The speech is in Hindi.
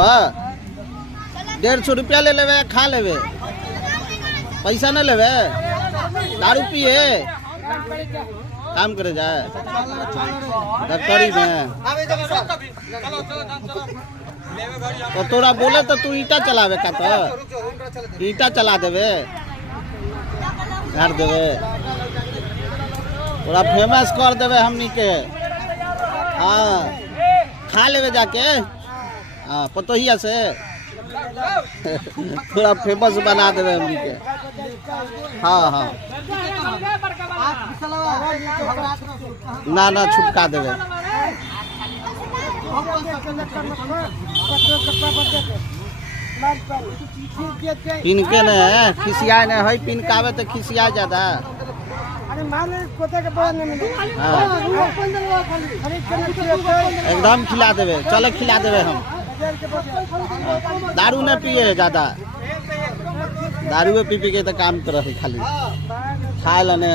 150 रुपया ले लेवे खा लेवे पैसा न लेवे दारू पिए काम करे जाए डॉक्टरी में तो तोरा बोले तो तू ईटा चलावे का तो ईटा चला देवे घर देवे थोड़ा फेमस कर देवे हमनी के। हाँ खा लेवे जाके हाँ पतोहिया से थोड़ा फेमस बना देवे हमनी के। हाँ हाँ ना छुटका देवे पिन के ने खिसिया ने है पिन कावे तो खिसिया ज्यादा एकदम खिला देवे चलो खिला देवे हम दारू न पिए ज्यादा दारू पी के तो काम करे खाली खाए लने।